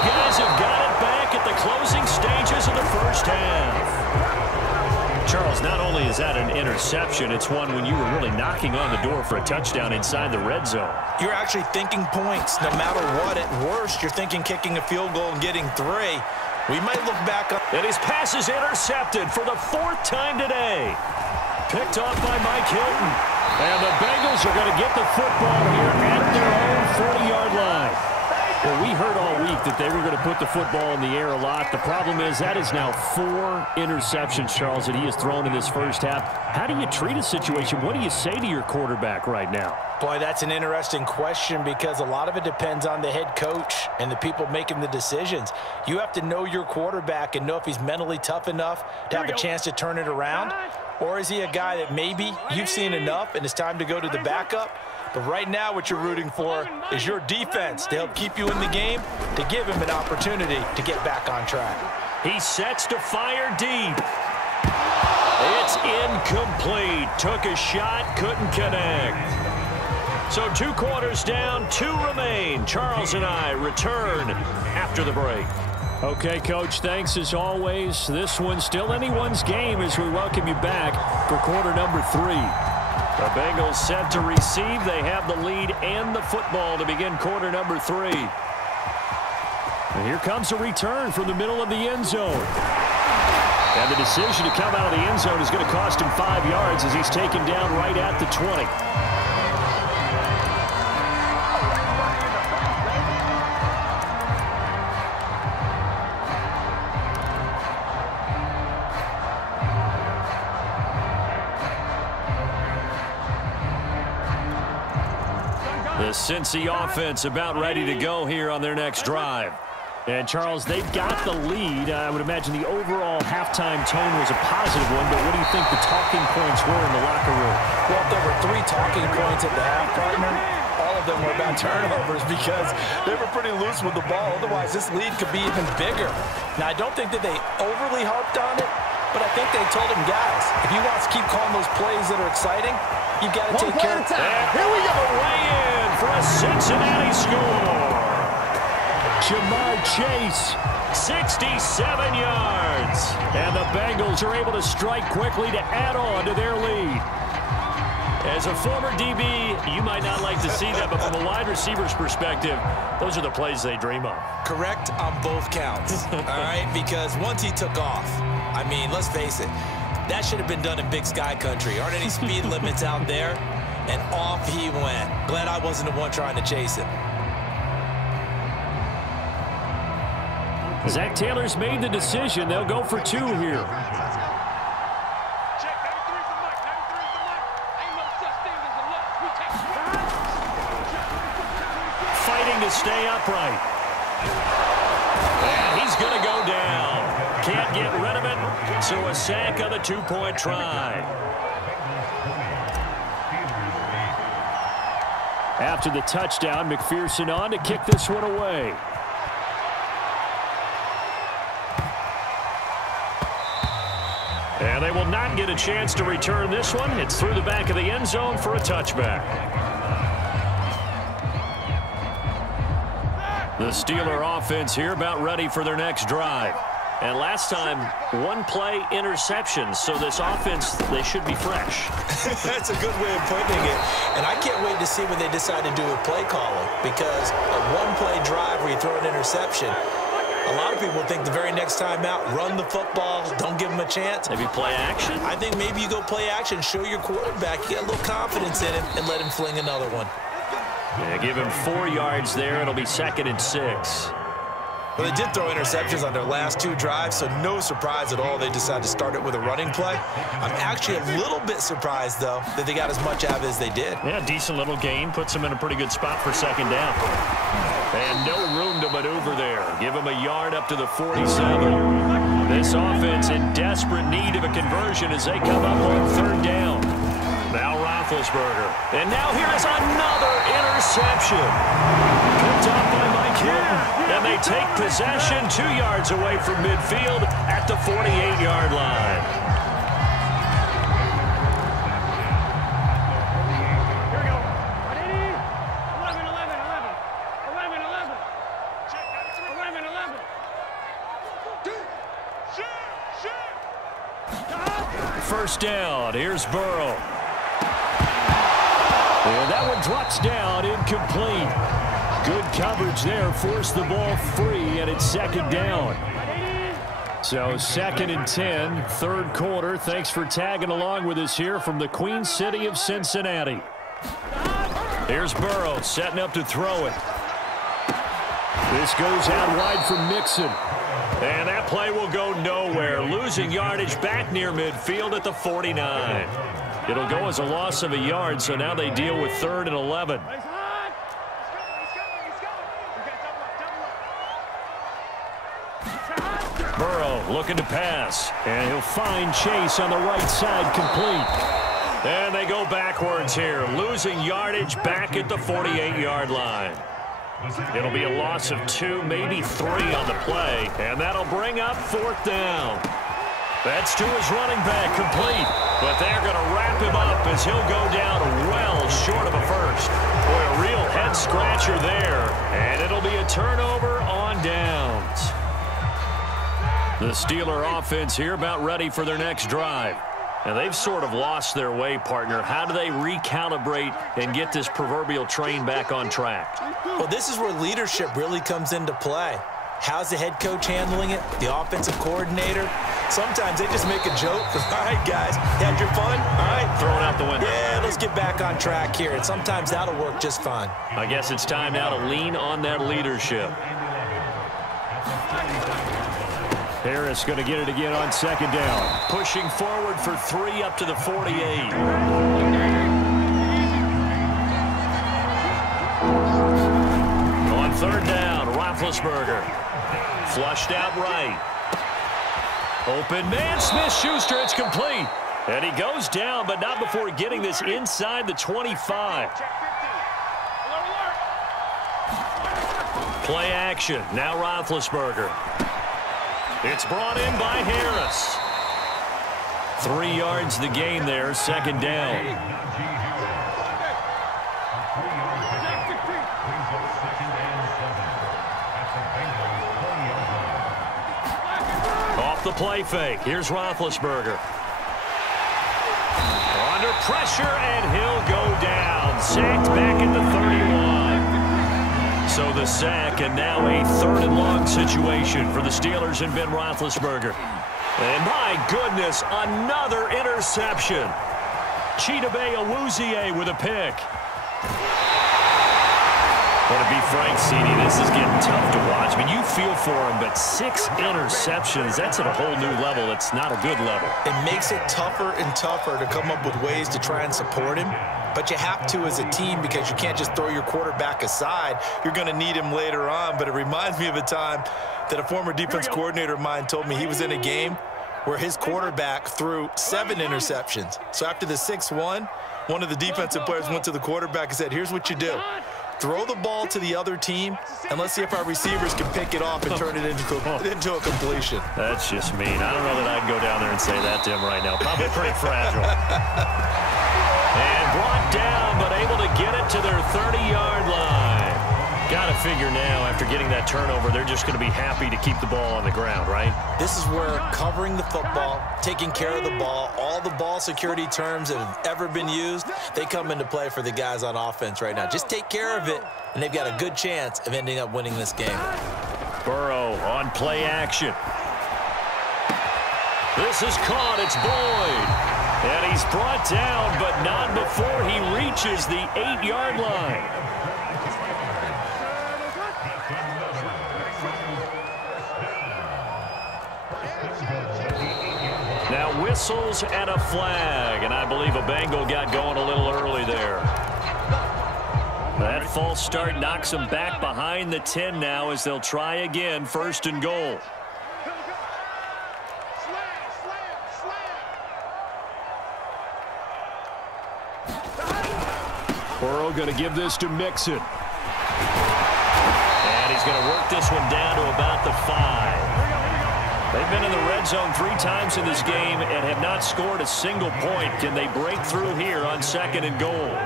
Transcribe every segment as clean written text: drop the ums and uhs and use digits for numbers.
These guys have got it back at the closing stages of the first half. Charles, not only is that an interception, it's one when you were really knocking on the door for a touchdown inside the red zone. You're actually thinking points. No matter what, at worst, you're thinking kicking a field goal and getting 3. We might look back on... And his pass is intercepted for the 4th time today. Picked off by Mike Hilton. And the Bengals are going to get the football here at their own 40-yard line. Well, we heard all week that they were going to put the football in the air a lot. The problem is that is now 4 interceptions, Charles, that he has thrown in this first half. How do you treat a situation? What do you say to your quarterback right now? Boy, that's an interesting question because a lot of it depends on the head coach and the people making the decisions. You have to know your quarterback and know if he's mentally tough enough to have a chance to turn it around. Or is he a guy that maybe you've seen enough and it's time to go to the backup? But right now what you're rooting for is your defense to help keep you in the game, to give him an opportunity to get back on track. He sets to fire deep. It's incomplete. Took a shot, couldn't connect. So 2 quarters down, 2 remain. Charles and I return after the break. Okay, Coach, thanks as always. This one's still anyone's game as we welcome you back for quarter number 3. The Bengals set to receive. They have the lead and the football to begin quarter number 3. And here comes a return from the middle of the end zone. And the decision to come out of the end zone is going to cost him 5 yards as he's taken down right at the 20. The Cincy offense about ready to go here on their next drive. And, Charles, they've got the lead. I would imagine the overall halftime tone was a positive one, but what do you think the talking points were in the locker room? Well, if there were 3 talking points at the half, partner, all of them were about turnovers because they were pretty loose with the ball. Otherwise, this lead could be even bigger. Now, I don't think that they overly harped on it, but I think they told him, guys, if you want to keep calling those plays that are exciting, you've got to take care of it. Here we go. Way in for a Cincinnati score. Jamar Chase, 67 yards. And the Bengals are able to strike quickly to add on to their lead. As a former DB, you might not like to see that, but from a wide receiver's perspective, those are the plays they dream of. Correct on both counts, all right? Because once he took off, I mean, let's face it, that should have been done in Big Sky Country. Aren't any speed limits out there? And off he went. Glad I wasn't the one trying to chase him. Zach Taylor's made the decision. They'll go for 2 here. Fighting to stay upright. And he's going to go down. Can't get rid of it, so a sack on the 2-point try. After the touchdown, McPherson on to kick this one away. And they will not get a chance to return this one. It's through the back of the end zone for a touchback. The Steeler offense here about ready for their next drive. And last time, 1-play interception. So this offense, they should be fresh. That's a good way of putting it. And I can't wait to see when they decide to do a play calling. Because a 1-play drive where you throw an interception, a lot of people think the very next time out, run the football, don't give them a chance. Maybe play action? I think maybe you go play action, show your quarterback, you get a little confidence in him, and let him fling another one. Yeah, give him 4 yards there. It'll be 2nd and 6. Well, they did throw interceptions on their last 2 drives, so no surprise at all they decided to start it with a running play. I'm actually a little bit surprised, though, that they got as much out of it as they did. Yeah, decent little gain. Puts them in a pretty good spot for 2nd down. And no room to maneuver there. Give them a yard up to the 47. This offense in desperate need of a conversion as they come up on 3rd down. Now Roethlisberger. And now here is another interception. Picked up by Mike Hilton. And they take possession 2 yards away from midfield at the 48-yard line. First down. Here's Burrow. And that one drops down, incomplete. Good coverage there, forced the ball free, and it's second down. So 2nd and 10, third quarter. Thanks for tagging along with us here from the Queen City of Cincinnati. Here's Burrow setting up to throw it. This goes out wide for Mixon. And that play will go nowhere. Losing yardage back near midfield at the 49. It'll go as a loss of a yard, so now they deal with 3rd and 11. Burrow looking to pass, and he'll find Chase on the right side, complete. And they go backwards here, losing yardage back at the 48-yard line. It'll be a loss of 2, maybe 3 on the play, and that'll bring up 4th down. That's to his running back, complete. But they're going to wrap him up as he'll go down well short of a first. Boy, a real head-scratcher there, and it'll be a turnover on downs. The Steeler offense here about ready for their next drive. And they've sort of lost their way, partner. How do they recalibrate and get this proverbial train back on track? Well, this is where leadership really comes into play. How's the head coach handling it? The offensive coordinator? Sometimes they just make a joke. All right, guys, had your fun? All right. Throw it out the window. Yeah, let's get back on track here. And sometimes that'll work just fine. I guess it's time now to lean on that leadership. Harris going to get it again on 2nd down. Pushing forward for 3 up to the 48. On 3rd down, Roethlisberger. Flushed out right. Open man, Smith-Schuster, it's complete. And he goes down, but not before getting this inside the 25. Play action, now Roethlisberger. It's brought in by Harris. 3 yards the gain there, 2nd down. Off the play fake. Here's Roethlisberger. Under pressure, and he'll go down. Sacked back at the 31. So the sack, and now a 3rd and long situation for the Steelers and Ben Roethlisberger. And my goodness, another interception. Chidobe Awuzie with a pick. Well, to be frank, CD, this is getting tough to watch. I mean, you feel for him, but 6 interceptions, that's at a whole new level. It's not a good level. It makes it tougher and tougher to come up with ways to try and support him. But you have to as a team because you can't just throw your quarterback aside. You're going to need him later on. But it reminds me of a time that a former defense coordinator of mine told me he was in a game where his quarterback threw 7 interceptions. So after the 6-1, one of the defensive players went to the quarterback and said, here's what you do. Throw the ball to the other team, and let's see if our receivers can pick it off and turn it into a completion. That's just mean. I don't know that I'd go down there and say that to him right now. Probably pretty fragile. And brought down, but able to get it to their 30-yard line. Got to figure now, after getting that turnover, they're just going to be happy to keep the ball on the ground, right? This is where covering the football, taking care of the ball, all the ball security terms that have ever been used, they come into play for the guys on offense right now. Just take care of it, and they've got a good chance of ending up winning this game. Burrow on play action. This is caught. It's Boyd. And he's brought down, but not before he reaches the 8-yard line. Now whistles and a flag, and I believe a Bengal got going a little early there. That false start knocks them back behind the 10 now as they'll try again, 1st and goal. Burrow going to give this to Mixon. And he's going to work this one down to about the 5. They've been in the red zone 3 times in this game and have not scored a single point. Can they break through here on 2nd and goal?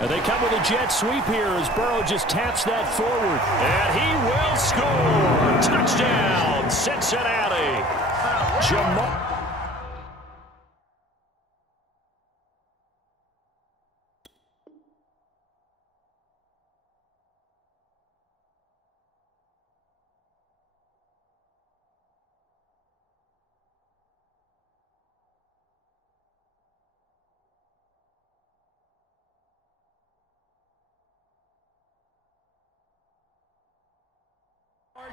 And they come with a jet sweep here as Burrow just taps that forward. And he will score. Touchdown, Cincinnati. Jamal.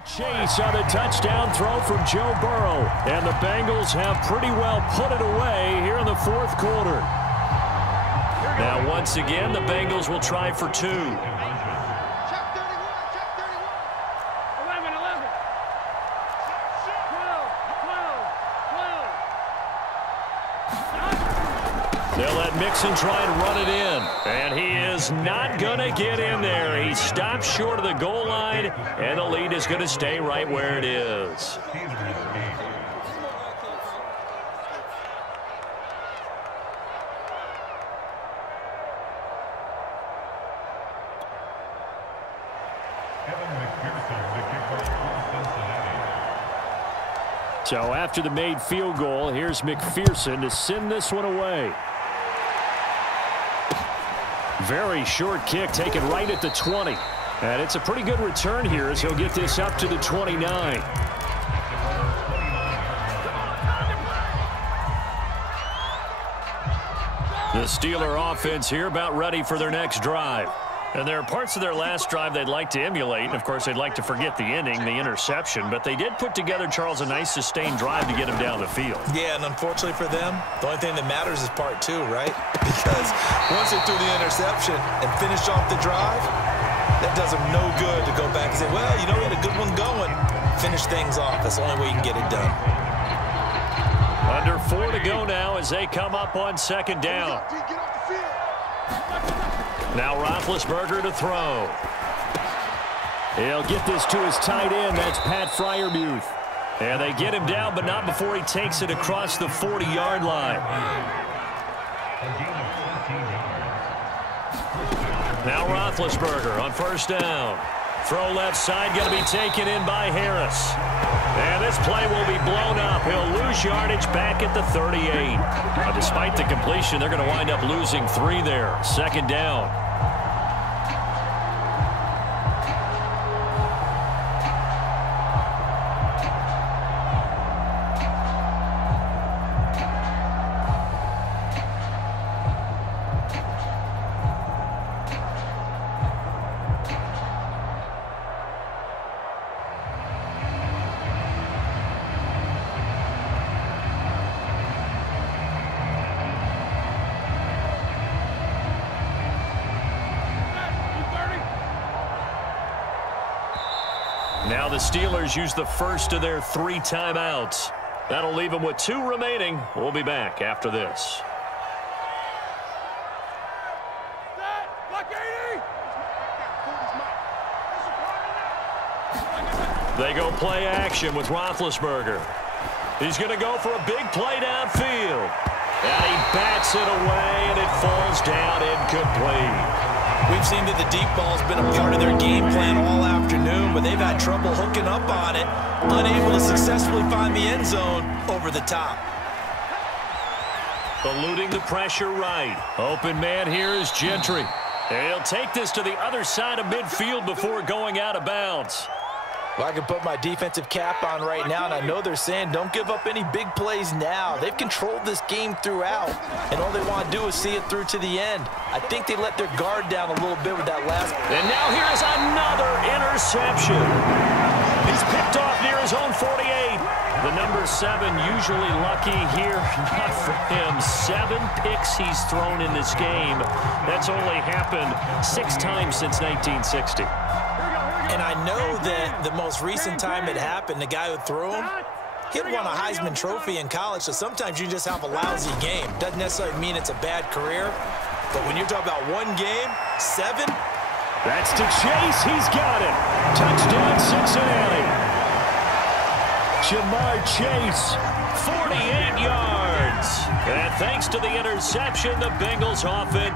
Chase on a touchdown throw from Joe Burrow. And the Bengals have pretty well put it away here in the fourth quarter. Now, once again, the Bengals will try for two. Check 31, check 31. 11, 11. 12, 12, 12. They'll let Mixon try and run it in. And he is not going to get in there. He stops short of the goal line, and the lead is going to stay right where it is. So after the made field goal, here's McPherson to send this one away. Very short kick taken right at the 20. And it's a pretty good return here as he'll get this up to the 29. The Steeler offense here about ready for their next drive. And there are parts of their last drive they'd like to emulate. And, of course, they'd like to forget the ending, the interception. But they did put together, Charles, a nice sustained drive to get him down the field. Yeah, and unfortunately for them, the only thing that matters is part two, right? Because once they threw the interception and finished off the drive, that does them no good to go back and say, well, you know, we had a good one going. Finish things off. That's the only way you can get it done. Under 4 to go now as they come up on second down. Now Roethlisberger to throw. He'll get this to his tight end. That's Pat Freiermuth. And they get him down, but not before he takes it across the 40-yard line. Now Roethlisberger on first down. Throw left side, going to be taken in by Harris. And this play will be blown up. He'll lose yardage back at the 38. Despite the completion, they're going to wind up losing 3 there. Second down. Now the Steelers use the first of their 3 timeouts. That'll leave them with 2 remaining. We'll be back after this. They go play action with Roethlisberger. He's going to go for a big play downfield. And he bats it away, and it falls down incomplete. We've seen that the deep ball's been a part of their game plan all afternoon, but they've had trouble hooking up on it, unable to successfully find the end zone over the top. Eluding the pressure right. Open man here is Gentry. And he'll take this to the other side of midfield before going out of bounds. Well, I can put my defensive cap on right now, and I know they're saying don't give up any big plays now. They've controlled this game throughout, and all they want to do is see it through to the end. I think they let their guard down a little bit with that last. And now here's another interception. He's picked off near his own 48. The number 7 usually lucky here. Not for him. 7 picks he's thrown in this game. That's only happened 6 times since 1960. And I know that the most recent time it happened, the guy who threw him, he had won a Heisman Trophy in college, so sometimes you just have a lousy game. Doesn't necessarily mean it's a bad career, but when you're talking about 1 game, 7. That's to Chase. He's got it. Touchdown, Cincinnati. Jamar Chase, 48 yards. And thanks to the interception, the Bengals offense